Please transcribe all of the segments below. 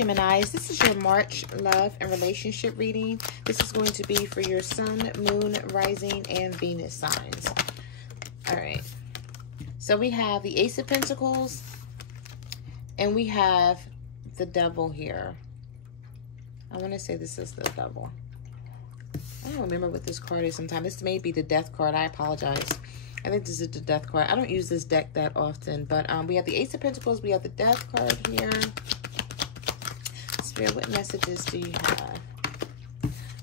Geminis, this is your March love and relationship reading. This is going to be for your sun, moon, rising, and Venus signs. All right. So we have the Ace of Pentacles, and we have the Devil here. I want to say this is the Devil. I don't remember what this card is sometimes. This may be the Death card. I apologize. I think this is the Death card. I don't use this deck that often, but we have the Ace of Pentacles. We have the Death card here. Spirit, what messages do you have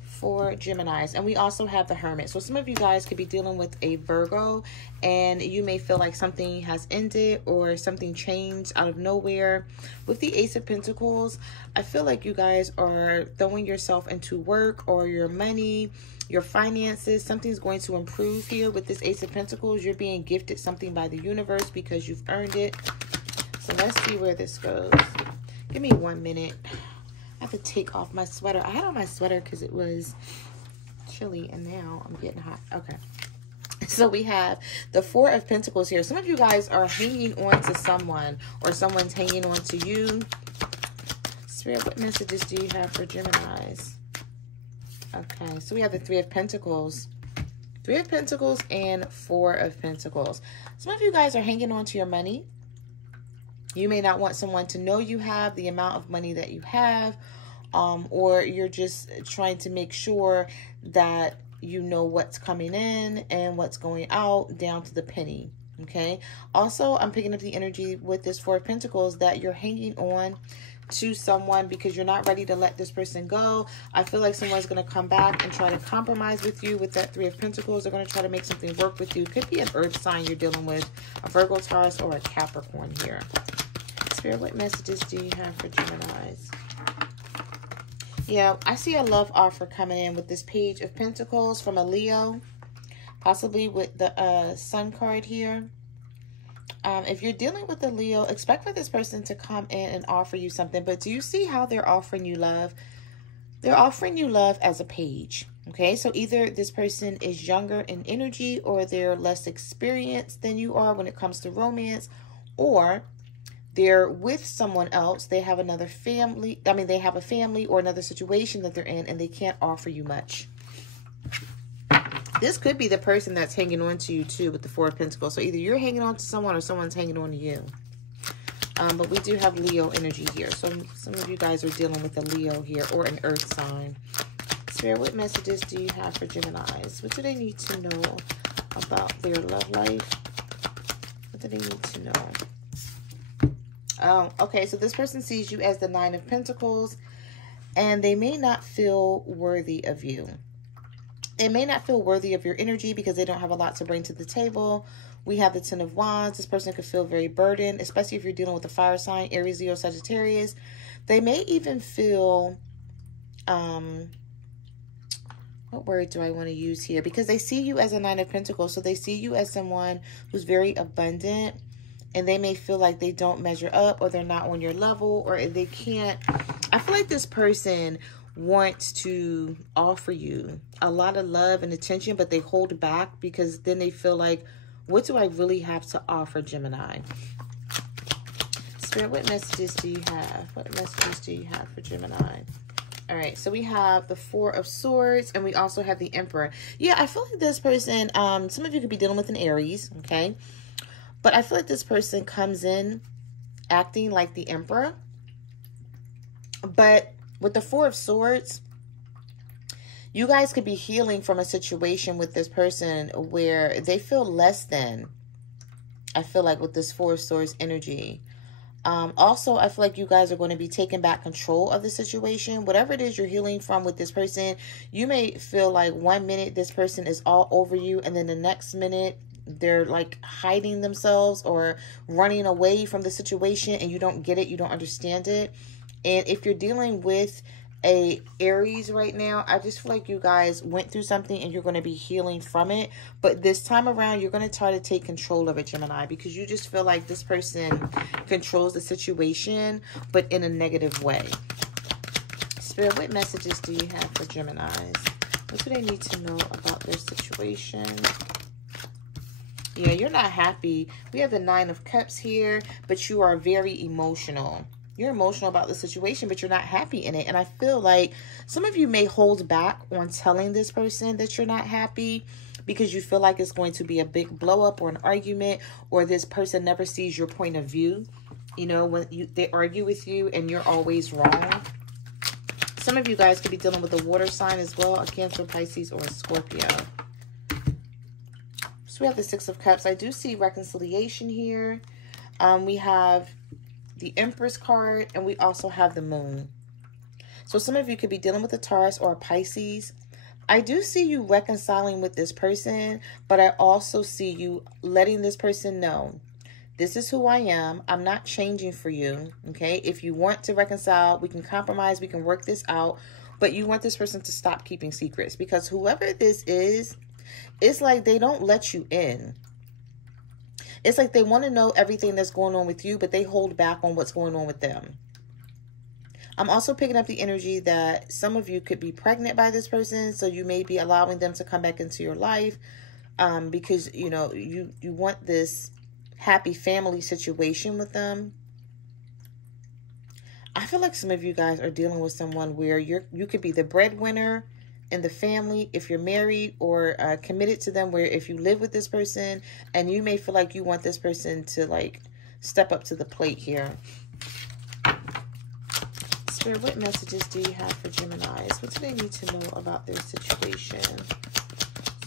for Geminis? And we also have the Hermit. So some of you guys could be dealing with a Virgo, and you may feel like something has ended or something changed out of nowhere. With the Ace of Pentacles, I feel like you guys are throwing yourself into work or your money, your finances. Something's going to improve here with this Ace of Pentacles. You're being gifted something by the universe because you've earned it. So let's see where this goes. Give me 1 minute. I have to take off my sweater. I had on my sweater because it was chilly, and now I'm getting hot. Okay. So we have the Four of Pentacles here. Some of you guys are hanging on to someone, or someone's hanging on to you. Spirit, what messages do you have for Geminis? Okay, so we have the Three of Pentacles. Three of Pentacles and Four of Pentacles. Some of you guys are hanging on to your money. You may not want someone to know you have the amount of money that you have, or you're just trying to make sure that you know what's coming in and what's going out down to the penny, okay? Also, I'm picking up the energy with this Four of Pentacles that you're hanging on to someone because you're not ready to let this person go. I feel like someone's going to come back and try to compromise with you with that Three of Pentacles. They're going to try to make something work with you. Could be an earth sign you're dealing with, a Virgo, Taurus, or a Capricorn here. Spirit, what messages do you have for Geminis? Yeah, I see a love offer coming in with this Page of Pentacles from a Leo, possibly with the Sun card here. If you're dealing with a Leo, expect for this person to come in and offer you something. But do you see how they're offering you love? They're offering you love as a page. Okay, so either this person is younger in energy, or they're less experienced than you are when it comes to romance, or they're with someone else. They have another family. I mean, they have a family or another situation that they're in, and they can't offer you much. This could be the person that's hanging on to you too with the Four of Pentacles. So either you're hanging on to someone or someone's hanging on to you. But we do have Leo energy here. So some of you guys are dealing with a Leo here, or an earth sign. Spirit, what messages do you have for Geminis? What do they need to know about their love life? What do they need to know? Okay, so this person sees you as the Nine of Pentacles, and they may not feel worthy of you. They may not feel worthy of your energy because they don't have a lot to bring to the table. We have the Ten of Wands. This person could feel very burdened, especially if you're dealing with a fire sign, Aries, Leo, Sagittarius. They may even feel, what word do I want to use here? Because they see you as a Nine of Pentacles, so they see you as someone who's very abundant, and they may feel like they don't measure up, or they're not on your level, or they can't. I feel like this person wants to offer you a lot of love and attention, but they hold back because then they feel like, what do I really have to offer, Gemini? Spirit, what messages do you have? What messages do you have for Gemini? All right, so we have the Four of Swords, and we also have the Emperor. Yeah, I feel like this person, some of you could be dealing with an Aries, okay? But I feel like this person comes in acting like the Emperor. But with the Four of Swords, you guys could be healing from a situation with this person where they feel less than. I feel like with this Four of Swords energy. Also, I feel like you guys are going to be taking back control of the situation. Whatever it is you're healing from with this person, you may feel like 1 minute this person is all over you, and then the next minute they're like hiding themselves or running away from the situation, and you don't get it, you don't understand it. And if you're dealing with a Aries right now, I just feel like you guys went through something and you're going to be healing from it. But this time around, you're going to try to take control of it, Gemini, because you just feel like this person controls the situation, but in a negative way. Spirit, what messages do you have for Geminis? What do they need to know about their situation? Yeah, you're not happy. We have the Nine of Cups here, but you are very emotional. You're emotional about the situation, but you're not happy in it. And I feel like some of you may hold back on telling this person that you're not happy because you feel like it's going to be a big blow up or an argument, or this person never sees your point of view. You know, when they argue with you and you're always wrong. Some of you guys could be dealing with a water sign as well, a Cancer, Pisces, or a Scorpio. So we have the Six of Cups. I do see reconciliation here. We have the Empress card, and we also have the Moon. So some of you could be dealing with a Taurus or a Pisces. I do see you reconciling with this person, but I also see you letting this person know, this is who I am. I'm not changing for you, okay? If you want to reconcile, we can compromise, we can work this out, but you want this person to stop keeping secrets, because whoever this is, it's like they don't let you in. It's like they want to know everything that's going on with you, but they hold back on what's going on with them. I'm also picking up the energy that some of you could be pregnant by this person, so you may be allowing them to come back into your life because, you know, you want this happy family situation with them. I feel like some of you guys are dealing with someone where you could be the breadwinner in the family if you're married, or committed to them, where if you live with this person, and you may feel like you want this person to like step up to the plate here. Spirit, what messages do you have for Geminis? What do they need to know about their situation?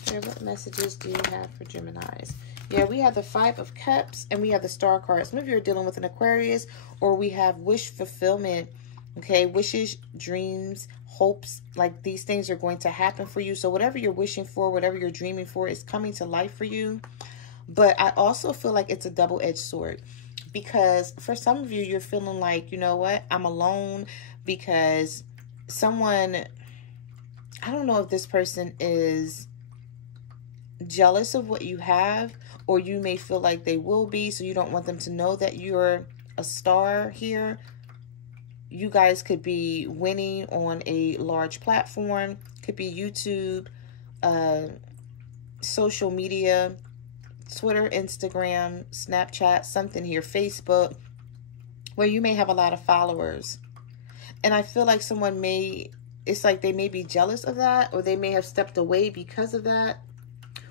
Spirit, what messages do you have for Geminis? Yeah, we have the Five of Cups and we have the Star card. Some of you are dealing with an Aquarius, or we have wish fulfillment. Okay, wishes, dreams, hopes, like these things are going to happen for you. So whatever you're wishing for, whatever you're dreaming for, is coming to life for you. But I also feel like it's a double-edged sword, because for some of you, you're feeling like, you know what, I'm alone because someone, I don't know if this person is jealous of what you have, or you may feel like they will be, so you don't want them to know that you're a star here. You guys could be winning on a large platform. Could be YouTube, social media, Twitter, Instagram, Snapchat, something here, Facebook, where you may have a lot of followers. And I feel like someone it's like they may be jealous of that, or they may have stepped away because of that,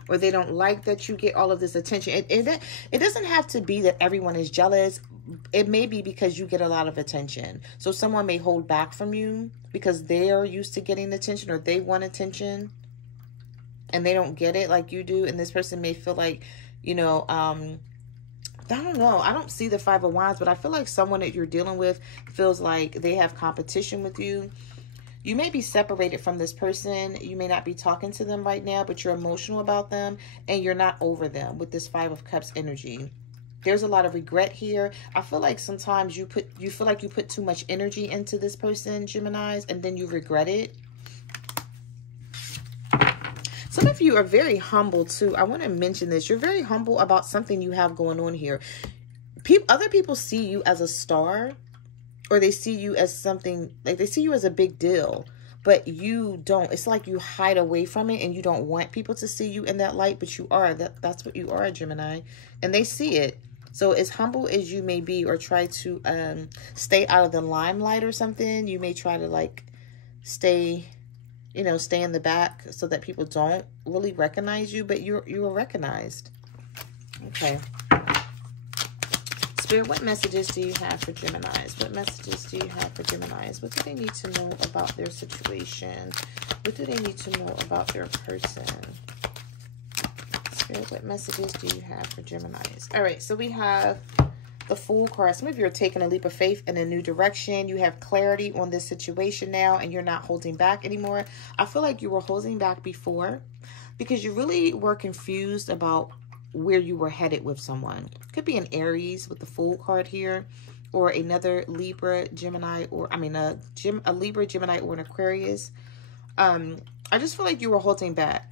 or they don't like that you get all of this attention. It doesn't have to be that everyone is jealous. It may be because you get a lot of attention. So someone may hold back from you because they're used to getting attention, or they want attention and they don't get it like you do. And this person may feel like, you know, I don't know. I don't see the Five of Wands, but I feel like someone that you're dealing with feels like they have competition with you. You may be separated from this person. You may not be talking to them right now, but you're emotional about them and you're not over them with this Five of Cups energy. There's a lot of regret here. I feel like sometimes you feel like you put too much energy into this person, Geminis, and then you regret it. Some of you are very humble too. I want to mention this. You're very humble about something you have going on here. Other people see you as a star, or they see you as something, like they see you as a big deal, but you don't. It's like you hide away from it and you don't want people to see you in that light, but you are. That's what you are, Gemini, and they see it. So as humble as you may be, or try to stay out of the limelight or something, you may try to like stay in the back so that people don't really recognize you, but you are recognized. Okay. Spirit, what messages do you have for Geminis? What messages do you have for Geminis? What do they need to know about their situation? What do they need to know about their person? Spirit, what messages do you have for Geminis? All right, so we have the Fool card. Some of you are taking a leap of faith in a new direction. You have clarity on this situation now, and you're not holding back anymore. I feel like you were holding back before because you really were confused about where you were headed with someone. Could be an Aries with the Fool card here, or another Libra, Gemini, or a Libra, Gemini, or an Aquarius. I just feel like you were holding back.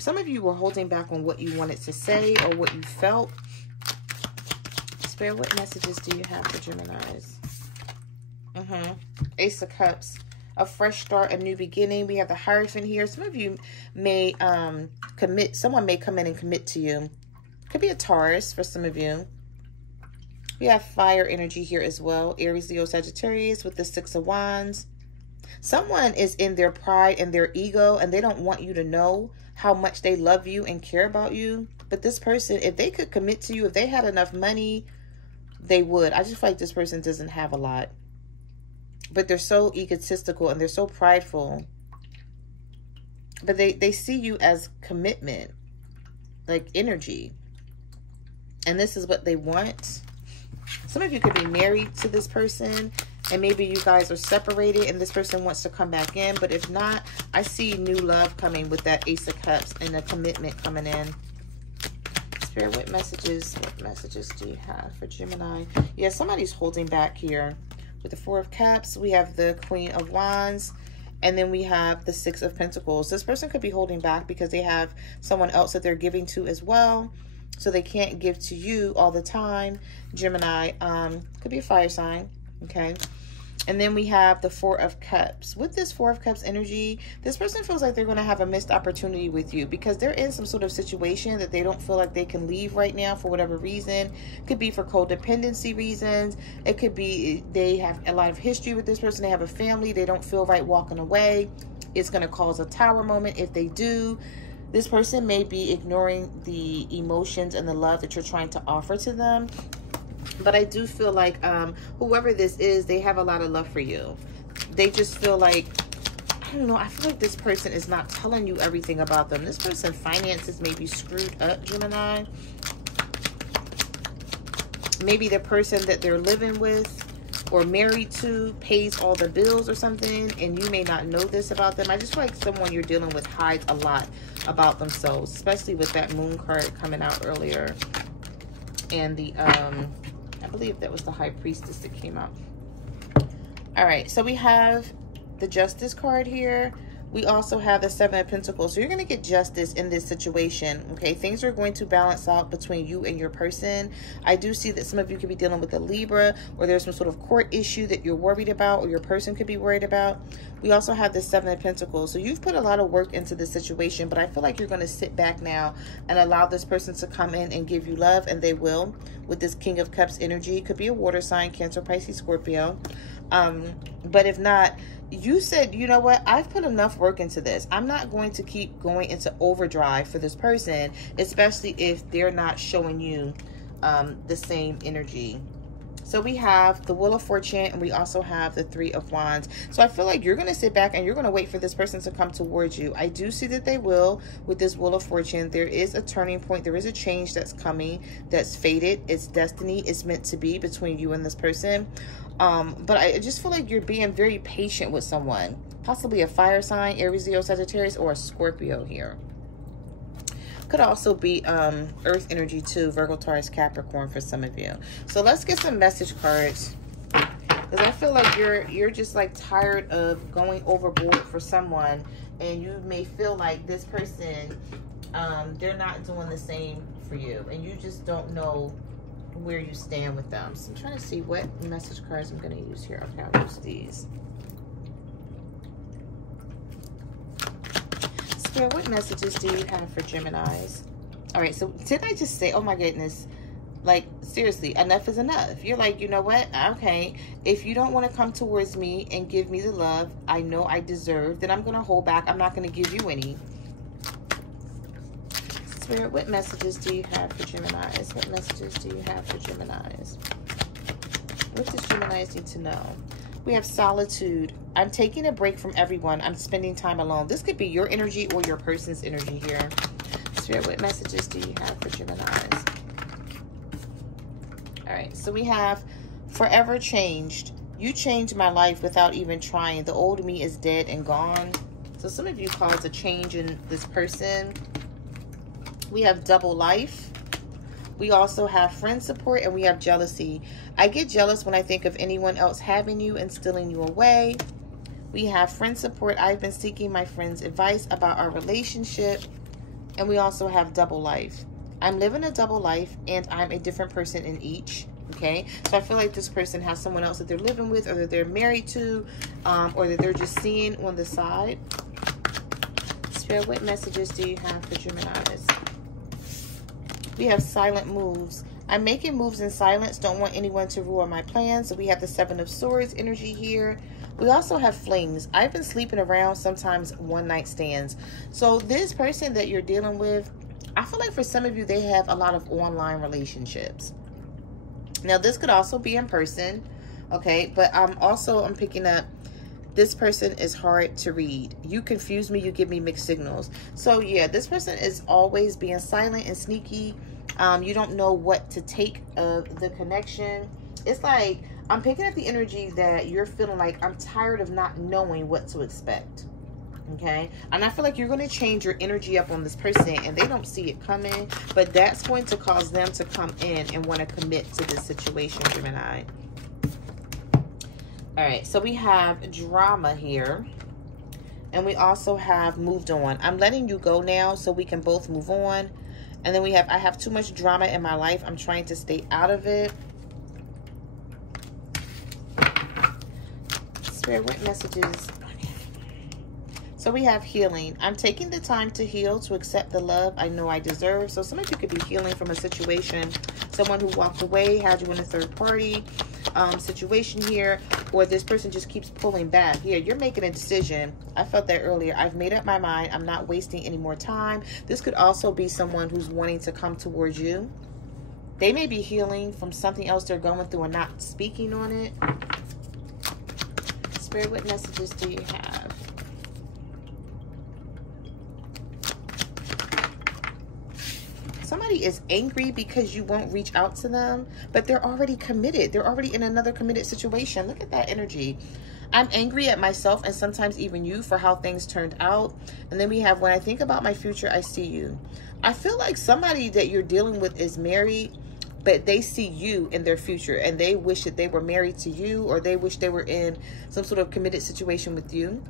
Some of you were holding back on what you wanted to say or what you felt. Spirit, what messages do you have for Geminis? Ace of Cups. A fresh start, a new beginning. We have the Hierophant here. Some of you may commit. Someone may come in and commit to you. Could be a Taurus for some of you. We have fire energy here as well. Aries, Leo, Sagittarius with the Six of Wands. Someone is in their pride and their ego, and they don't want you to know how much they love you and care about you. But this person, if they could commit to you, if they had enough money, they would. I just feel like this person doesn't have a lot. But they're so egotistical and they're so prideful. But they see you as commitment, like energy. And this is what they want. Some of you could be married to this person, and maybe you guys are separated and this person wants to come back in. But if not, I see new love coming with that Ace of Cups and a commitment coming in. Spirit, what messages do you have for Gemini? Yeah, somebody's holding back here. With the Four of Cups, we have the Queen of Wands, and then we have the Six of Pentacles. This person could be holding back because they have someone else that they're giving to as well. So they can't give to you all the time. Gemini, could be a fire sign, okay? And then we have the Four of Cups. With this Four of Cups energy, this person feels like they're going to have a missed opportunity with you because they're in some sort of situation that they don't feel like they can leave right now for whatever reason. Could be for codependency reasons. It could be they have a lot of history with this person. They have a family. They don't feel right walking away. It's going to cause a tower moment if they do. This person may be ignoring the emotions and the love that you're trying to offer to them. But I do feel like whoever this is, they have a lot of love for you. They just feel like, I don't know, I feel like this person is not telling you everything about them. This person's finances may be screwed up, Gemini. Maybe the person that they're living with or married to pays all the bills or something, and you may not know this about them. I just feel like someone you're dealing with hides a lot about themselves, especially with that Moon card coming out earlier. And the, I believe that was the High Priestess that came out. All right, so we have the Justice card here. We also have the Seven of Pentacles. So you're going to get justice in this situation, okay? Things are going to balance out between you and your person. I do see that some of you could be dealing with a Libra, or there's some sort of court issue that you're worried about, or your person could be worried about. We also have the Seven of Pentacles. So you've put a lot of work into this situation, but I feel like you're going to sit back now and allow this person to come in and give you love, and they will. With this King of Cups energy, could be a water sign, Cancer, Pisces, Scorpio. But if not, you said, you know what, I've put enough work into this. I'm not going to keep going into overdrive for this person, especially if they're not showing you the same energy. So we have the Wheel of Fortune, and we also have the Three of Wands. So I feel like you're going to sit back and you're going to wait for this person to come towards you. I do see that they will with this Wheel of Fortune. There is a turning point. There is a change that's coming, that's fated. It's destiny. It's meant to be between you and this person. But I just feel like you're being very patient with someone. Possibly a fire sign, Aries, Leo, Sagittarius, or a Scorpio here. Could also be earth energy too, Virgo, Taurus, Capricorn for some of you. So let's get some message cards, because I feel like you're just like tired of going overboard for someone, and you may feel like this person, they're not doing the same for you, and you just don't know where you stand with them. So I'm trying to see what message cards I'm going to use here. Okay, I'll use these. Spirit, what messages do you have for Geminis? All right, so didn't I just say, oh my goodness, like seriously, enough is enough. You're like, you know what? Okay, if you don't want to come towards me and give me the love I know I deserve, then I'm going to hold back. I'm not going to give you any. Spirit, what messages do you have for Geminis? What messages do you have for Geminis? What does Geminis need to know? We have solitude. I'm taking a break from everyone. I'm spending time alone. This could be your energy or your person's energy here. Spirit, what messages do you have for Geminis? All right, so we have forever changed. You changed my life without even trying. The old me is dead and gone. So some of you caused a change in this person. We have double life. We also have friend support, and we have jealousy. I get jealous when I think of anyone else having you and stealing you away. We have friend support. I've been seeking my friend's advice about our relationship. And we also have double life. I'm living a double life, and I'm a different person in each. Okay, so I feel like this person has someone else that they're living with, or that they're married to, or that they're just seeing on the side. Spirit, what messages do you have for Geminis? We have silent moves. I'm making moves in silence. Don't want anyone to ruin my plans. So we have the Seven of Swords energy here. We also have flings. I've been sleeping around, sometimes one night stands. So this person that you're dealing with, I feel like for some of you, they have a lot of online relationships. Now, this could also be in person, okay? But I'm picking up, this person is hard to read. You confuse me, you give me mixed signals. So yeah, this person is always being silent and sneaky. You don't know what to take of the connection. It's like, I'm picking up the energy that you're feeling like, I'm tired of not knowing what to expect. Okay, and I feel like you're going to change your energy up on this person and they don't see it coming, but that's going to cause them to come in and want to commit to this situation, Gemini. All right, so we have drama here, and we also have moved on. I'm letting you go now so we can both move on. And then we have, I have too much drama in my life. I'm trying to stay out of it. Spirit, what messages? So we have healing. I'm taking the time to heal, to accept the love I know I deserve. So some of you could be healing from a situation, someone who walked away, had you in a third party situation here, or this person just keeps pulling back. Here, you're making a decision. I felt that earlier. I've made up my mind. I'm not wasting any more time. This could also be someone who's wanting to come towards you. They may be healing from something else they're going through and not speaking on it. Spirit, what messages do you have? Somebody is angry because you won't reach out to them, but they're already committed. They're already in another committed situation. Look at that energy. I'm angry at myself and sometimes even you for how things turned out. And then we have, when I think about my future, I see you. I feel like somebody that you're dealing with is married, but they see you in their future and they wish that they were married to you, or they wish they were in some sort of committed situation with you.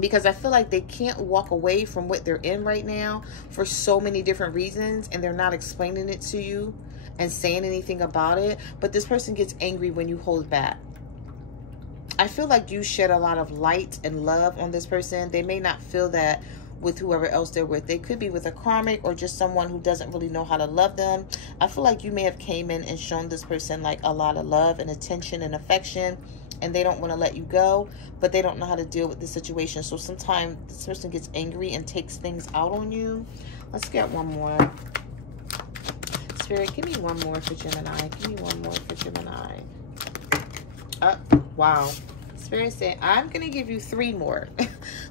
Because I feel like they can't walk away from what they're in right now for so many different reasons, and they're not explaining it to you and saying anything about it. But this person gets angry when you hold back. I feel like you shed a lot of light and love on this person. They may not feel that with whoever else they're with. They could be with a karmic or just someone who doesn't really know how to love them. I feel like you may have came in and shown this person like a lot of love and attention and affection, and they don't want to let you go, but they don't know how to deal with the situation. So sometimes this person gets angry and takes things out on you. Let's get one more. Spirit, give me one more for Gemini. Give me one more for Gemini. Wow. Spirit said, I'm going to give you 3 more.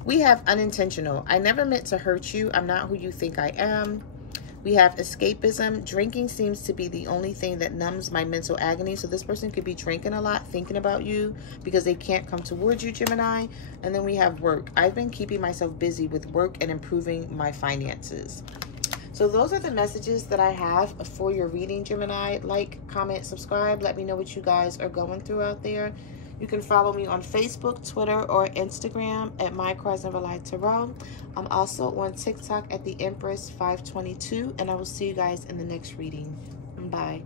We have unintentional. I never meant to hurt you. I'm not who you think I am. We have escapism. Drinking seems to be the only thing that numbs my mental agony. So this person could be drinking a lot, thinking about you because they can't come towards you, Gemini. And then we have work. I've been keeping myself busy with work and improving my finances. So those are the messages that I have for your reading, Gemini. Like, comment, subscribe. Let me know what you guys are going through out there. You can follow me on Facebook, Twitter, or Instagram at My Cards Never Lie Tarot. I'm also on TikTok at the Empress 522, and I will see you guys in the next reading. Bye.